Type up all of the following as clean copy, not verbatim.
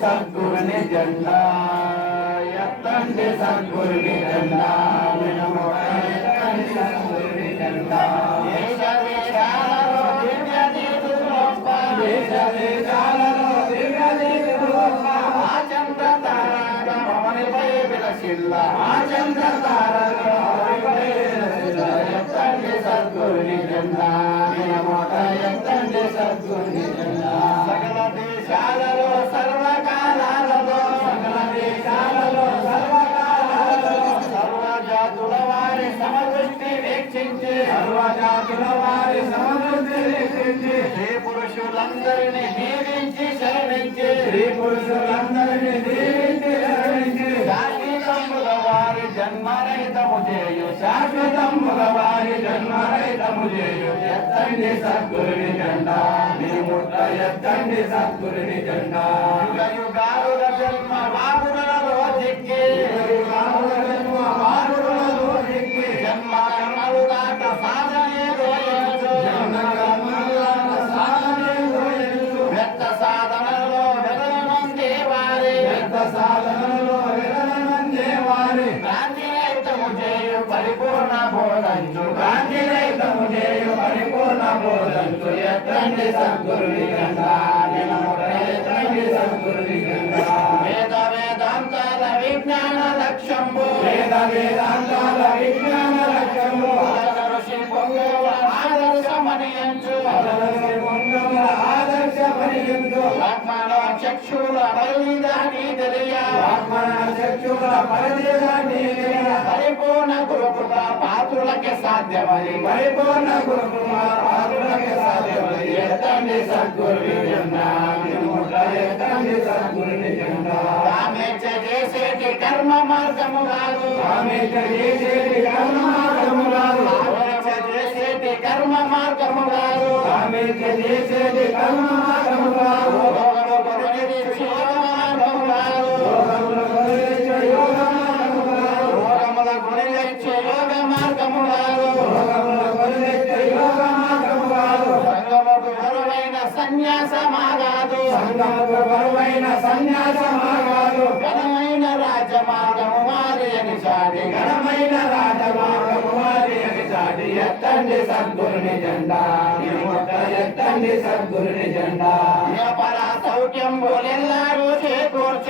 సద్గురుని జెండా ఎత్తండి సద్గురుని జెండా ఎత్తండి సద్గురుని జెండా దేశ దేశాలలో దివ్య దీపులొప్ప దేశ దేశాలలో దివ్య దీపులొప్ప ఆ చంద్ర తారక మమనిపై విలసిల్ల ఆ చంద్ర తారక మమనిపై విలసిల్ల ఎత్తండి సద్గురుని జెండా ఎత్తండి సద్గురుని జెండా సకల దేశాలలో సర్వకాలాలలో సకల దేశాలలో సర్వకాలాలలో సర్వజాతుల వారి సమదృష్టి వీక్షించి సర్వజాతుల వారి సమదృష్టి వీక్షించి స్త్రీ పురుషులందరినీ దీవించి శరణించి స్త్రీ పురుషులందరినీ దీవించి శరణించి శాశ్వతముల వారి జన్మరహితము చేయు శాశ్వతముల వారి జన్మరహితము చేయు ఎత్తండి సద్గురుని జెండా నిముట్ట ఎత్తండి సద్గురుని జెండా యుగాలుల జన్మ వాగులలో దిక్కి యుగాలుల జన్మ వాగులలో దిక్కి జన్మ కర్మలు దాట సాధనే రోయచ్చు జన్మ కర్మలు దాట సాధనే రోయచ్చు వ్యర్థ సాధనలో వెదలనుందే వారి వ్యర్థ సాధనలో వెదలనుందే వారి క్రాంతిరహితము చేయు పరిపూర్ణ బోధంచు క్రాంతిరహితము చేయు పరిపూర్ణ బోధంచు ఎత్తండి సద్గురుని జెండా ఎత్తండి సద్గురుని జెండా వేద వేదాంతాల విజ్ఞాన లక్ష్యంబు వేద వేదాంతాల విజ్ఞాన లక్ష్యంబు ఋషి పొంగవుల ఆదర్శమనియంచు ఋషి పొంగవుల ఆదర్శమనియంచు ఆత్మన చక్షుల పరిదాని తెలియ ఆత్మన చక్షుల పరిదాని తెలియ పరిపూర్ణ గురుకృప పాత్రులకే సాధ్యమని పరిపూర్ణ గురుకృప పాత్రులకే సాధ్యమని ఎత్తండి సద్గురుని జెండా ఎత్తండి సద్గురుని జెండా కామేచ్ఛ చేసేటి కర్మ మార్గము కాదు కామేచ్ఛ చేసేటి కర్మ మార్గము కాదు కామేచ్ఛ చేసేటి కర్మ మార్గము కాదు కామేచ్ఛ చేసేటి కర్మ మార్గము కాదు లోకములో కొరచేటి యోగ మార్గము కాదు లోకములో కొరచేటి యోగ మార్గము కాదు లోకములో కొరచేటి యోగ మార్గము కాదు లోకములో కొరచేటి యోగ మార్గము కాదు సంగముకు బరువైన సన్యాసమాగాదు సంగముకు బరువైన సన్యాసమాగాదు ఘనమైన రాజమార్గము మారి అని చాటి ఘనమైన రాజమార్గము మారి అని చాటి ఎత్తండి సద్గురుని జెండా ఎత్తండి సద్గురుని జెండా పర సౌఖ్యం బోలెల్లారు చేకూర్చ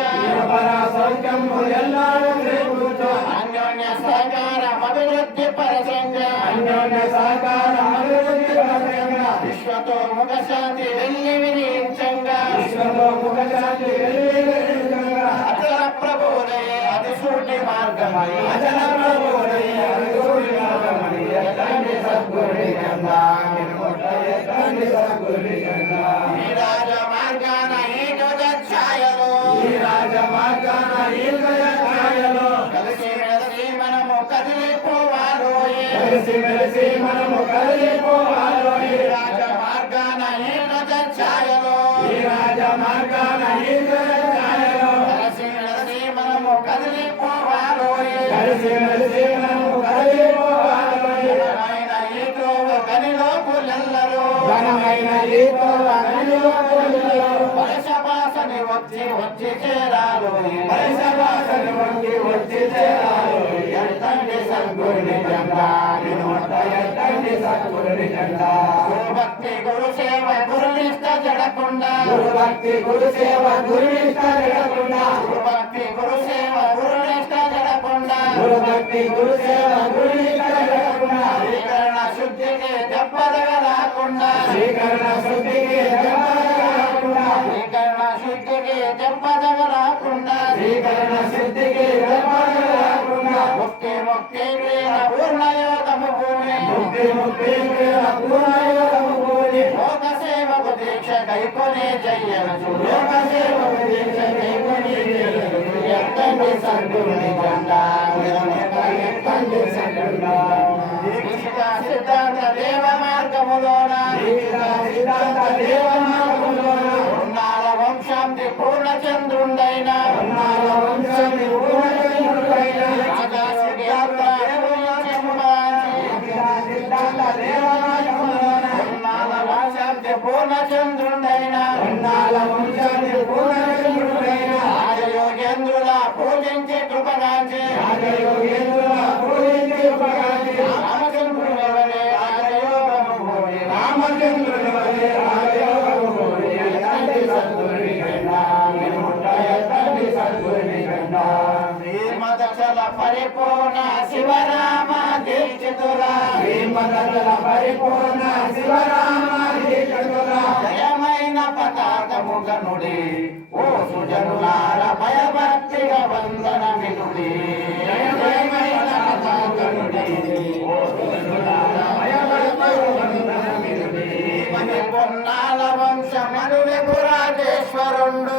పర సౌఖ్యం బోలెల్లారు చేకూర్చ అన్యోన్య సహకారం అభివృద్ధి పరచంగ అన్యోన్య సహకారం అభివృద్ధి పరచంగ విశ్వతో ముఖ శాంతి వెళ్ళి వినించంగా విశ్వతో ముఖ శాంతి వెళ్ళి వినించంగా అచల ప్రభువులే అతిశూటి మార్గమై అచల ప్రభువులే అతిశూటి మార్గమై ఎత్తండి సద్గురుని జెండా ఎత్తండి సద్గురుని జెండా ఈ రాజ మార్గాన ఈ ధ్వజ ఛాయలో ఈ రాజ మార్గాన ఈ ధ్వజ ఛాయలో కలిసి మెలిసి మనము కదిలిపోవాలోయే కలిసి మెలిసి మనము కదిలిపోవాలోయే ఈ రాజ మార్గాన ఈ ధ్వజ ఛాయలో ఈ రాజ మార్గాన ఈ ధ్వజ ఛాయలో కలిసి మెలిసి మనము కదిలిపోవాలోయే కలిసి మెలిసి మనము కదిలిపోవాలోయే ఘనమైన ఈ త్రోవ గనిలో పుల్లెల్లరూ ఘనమైన ఈ త్రోవ గనిలో పుల్లెల్లరూ పరశపాసని వచ్చి వచ్చి చేరాలోయే పరశపాసని వచ్చి వచ్చి చేరాలోయే ఎత్తండి సద్గురుని జెండా ఎత్తండి సద్గురుని జెండా గురుభక్తి గురు సేవ గురునిష్ట జడకుండా గురుభక్తి గురు సేవ గురునిష్ట జడకుండా గురుభక్తి గురు సేవ గురునిష్ట జడకుండా గురుభక్తి గురు సేవ గురునిష్ట జడకుండా శ్రీకరణ శుద్ధికి దెబ్బదగలాకుండా శ్రీకరణ శుద్ధికి దెబ్బదగలాకుండా శ్రీకరణ శుద్ధికి దెబ్బదగలాకుండా శ్రీకరణ శుద్ధికి దెబ్బదగలాకుండా ముక్తి ముక్తి క్రియల పూర్ణయోగము భూమి ముక్తి ముక్తి క్రియల పూర్ణయోగము భూమి లోక సేవకు దీక్ష కైకొనే చెయ్యవచ్చు లోక సేవకు దీక్ష కైకొనే చెయ్యవచ్చు ఎత్తండి సద్గురుని జెండా ఎత్తండి సద్గురుని సిద్ధాంత దేవ మార్గములోన సిద్ధాంత దేవ మార్గములోన ఉన్నాల వంశాంతి పూర్ణచంద్రుండైన ఉన్నాల వంశాంతి పూర్ణచంద్రుండైన సిద్ధాంత దేవ మార్గములోన ఉన్నాల వంశాంతి పూర్ణచంద్రుండైన ఉన్నాల వంశాంతి పూర్ణచంద్రుండైన చల పరిపూర్ణ శివరామ దీక్షితుల శ్రీమదచల పరిపూర్ణ శివరామ దీక్షితుల జయమైన పతాకము గనుడి ఓ సుజనులార భయభక్తిగా వందనమినుడి జయమైన పతాకముడి ఓ సుజనులార భయభక్తిగా వందనమినుడి పొన్నాల వంశమనువెగు రాజేశ్వరుండు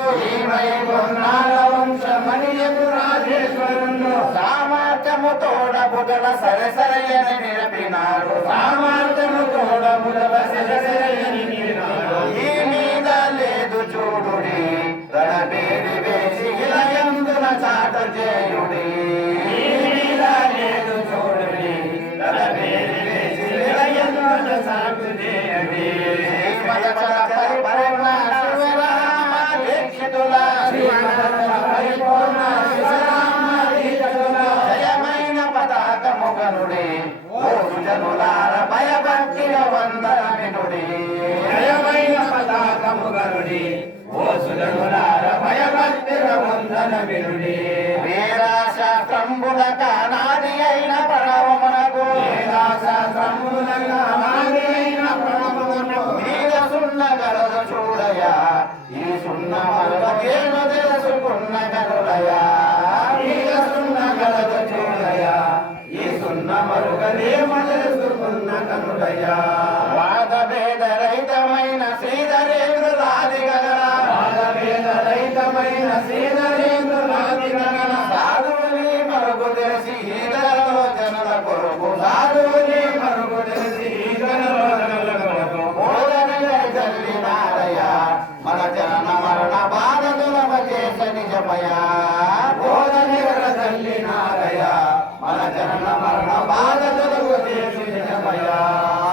పొన్నాల వంశమణియగు రాజేశ్వరుండు సామర్థ్యము తోడబుగల సరసరయని నిరపినాడు సామర్థ్యము తోడముల శిరశిరయని నిలినాడు. ఈ మీద లేదు చూడుడి రణబేరి వేసి ఇలయందున చాట చేయుడి ఈ మీద లేదు చూడుడి రణబేరి వేసి ఇలయందున చాటు చేయుడి. శ్రీమదచల పరిపూర్ణ శివరామ దీక్షితుల శ్రీమదచల పరిపూర్ణ శివరామ దీక్షితుల జయమైన పతాకము గనుడి ఓ సుజనులార భయభక్తిగా వందనమినుడి జయమైన పతాకము గరుడి ఓ సుజనులార భయభక్తిగా వందనమినుడి. వీరాశాస్త్రంబుల కానాది అయిన ప్రణవమునకు వేదాశాస్త్రములగా నాది అయిన ప్రణవమునకు మీద సున్న గలదు చూడయా ఈ సున్న మరొకేను తెలుసుకున్న గనులయా మీద సున్న గలదు చూడయా ఈ సున్న మరుగదేమ తెలుసుకున్న కనుడయా. వాద భేద రహితమైన శ్రీధరేంద్రులాది గగన వాదవేద రహితమైన శ్రీధరేంద్రులాది గగన సాధువుని మరుగు తెలిసి ఈదరలో జనుల కొరకు సాధువుని మరుగు తెలిసి ఈగలలో జనుల కొరకు బోధనగా చల్లినారయ్యా మన జనన మరణ బాధతులవ చేస నిజమయా బోధనిగల తల్లినారయ మన జనన మరణ బాధతులకు చేసి నిజమయ్యా.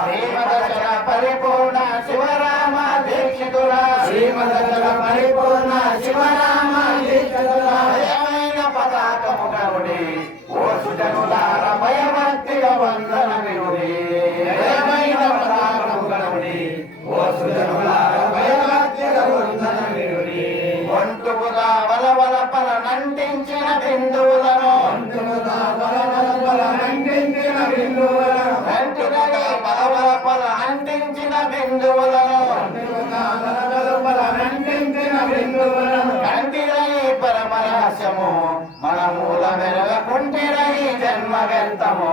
శ్రీమదచల పరిపూర్ణ శివరామ దీక్షితుల శ్రీమదచల పరిపూర్ణ శివరామ దీక్షితుల జయమైన పతాకము గనుడి ఓ సుజనులార భయభక్తిగా వందనమినుడి జయమైన పతాకము గనుడి ఓ సుజనులార భయభక్తిగా వందనమినుడి. ఒంటుగా వలవల పలనంటించిన బిందువులను అంటుముగా బలబల నంటించిన బిందువులను వెంటనే బలవల పల అంటించిన బిందువులను అంటుముగా బలబల నంటించిన బిందువులను కంటిరై పరమరహస్యము మన మూల మెరగకుంటిరై జన్మ వ్యర్థము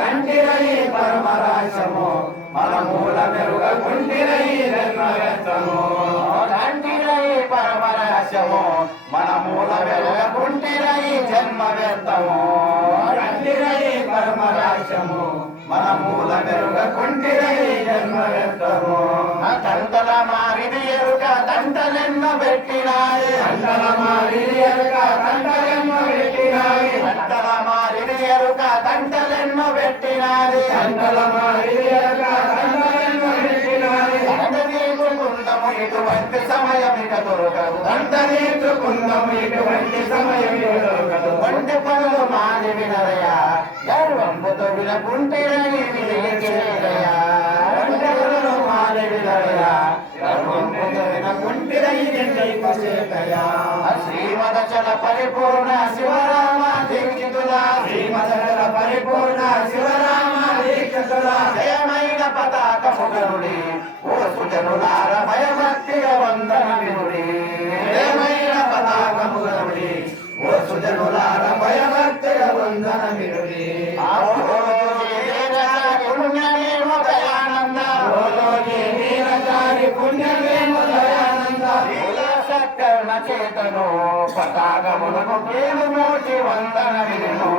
కంటిరై పరమరాశము మన మూల మెరుగ కుంటిరై జన్మ వ్యర్థము. కంటిరై పరమరహస్యము మన మూల మెరగకుంటిరై జన్మ వ్యర్థము కంటిరై పరమరాశము మన మూల మెరుగ కుంటిరై జన్మ వ్యర్థము. తంటల మారిది ఎరుక తంటలెన్నో పెట్టినాయి కంటల మారిది ఎరుక కంటలెన్నో పెట్టినాయి. తంటల మారిది ఎరుక తంటలెన్నో పెట్టినాది కంటల మారిది ఎరుక కంటలెన్నో పెట్టినాయి. కుండము ఇటువంటి సమయం ఇక దొరకదు అంత నేర్చుకుందాము ఇటువంటి సమయం దొరకదు. ఒంటి పనులు మాని వినరయా గర్వంబుతో వినకుంటేనని వినయా ఒంటెలను మాని వినరయా గర్వంబుతో వినకుంటిరని నిర్ణయించేదయా. శ్రీమదచల పరిపూర్ణ శివరామ దీక్షితుల శ్రీమదచల పరిపూర్ణ శివరామ దీక్షితుల జయమైన పతాకము గనుడి ఓ సుజనులార భయభక్తిగా వందనమినుడి జయమైన పతాకము గనుడి ఓ సుజనులార భయభక్తిగా వందనమినుడి. పుణ్యమేమో దయానంద ఓలోకి వీరచారి పుణ్యమేమో దయానంద సత్కరణ చేతను పతాకములకు పేరు మోచి వందనమిను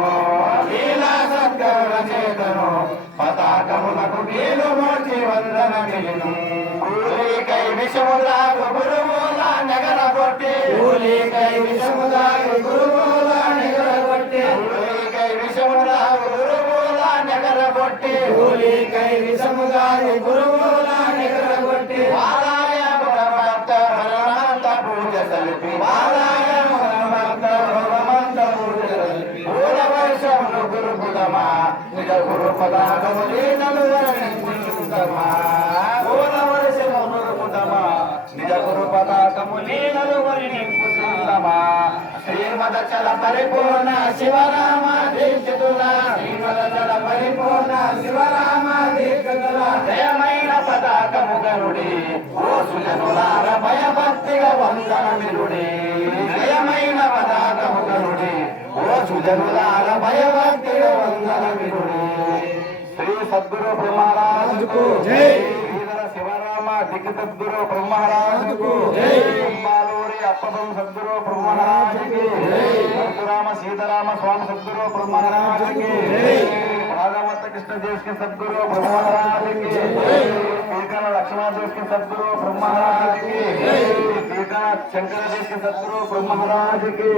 లీలా సత్కరణ చేతను పతాకములకు పేరు మోచి వందనమిను ఊరికై విషములాగు గురువుల నగర కొట్టి కూలికై విషముదారి గురువుల నిగరగొట్టి ఊరికై విషములాగు గురువుల నగర కొట్టి కూలికై విషముదారి గురువుల నిగరగొట్టి బాలాయ భగవంత హనుమంత పూజ సలిపి బాలాయ భగవంత భగవంత పూజ సలిపి పూల వర్షములు గురుకులమా నిజ గురు పదాకము లీనలు వర్ణించుకుందమా పూల వర్షము గురుకులమా నిజ గురు పదాకము లీనలు వర్ణించుకుందమా శ్రీమదచల పరిపూర్ణ శివరామ దీక్షితుల శ్రీమదచల పరిపూర్ణ శివరామ దీక్షితుల జయమైన పతాకము గరుడి ఓ సుజనులార భయభక్తిగా వందనమిరుడి జయమైన పతాకము గరుడి ఓ సుజనులార భయభక్తిగా వందనమిరుడి శ్రీ సద్గురు బ్రహ్మరాజుకు జై శివరామ దిగ్ సద్గురు బ్రహ్మరాజుకు జై అంబాలూరి అప్పదం సద్గురు బ్రహ్మరాజుకి పరశురామ సీతారామ స్వామి సద్గురు బ్రహ్మరాజుకి భాగవత కృష్ణ దేశ్ కి సద్గురు బ్రహ్మరాజుకి పీకన లక్ష్మణ దేశ్ కి సద్గురు బ్రహ్మరాజుకి పీకన శంకర దేశ్ కి సద్గురు బ్రహ్మరాజుకి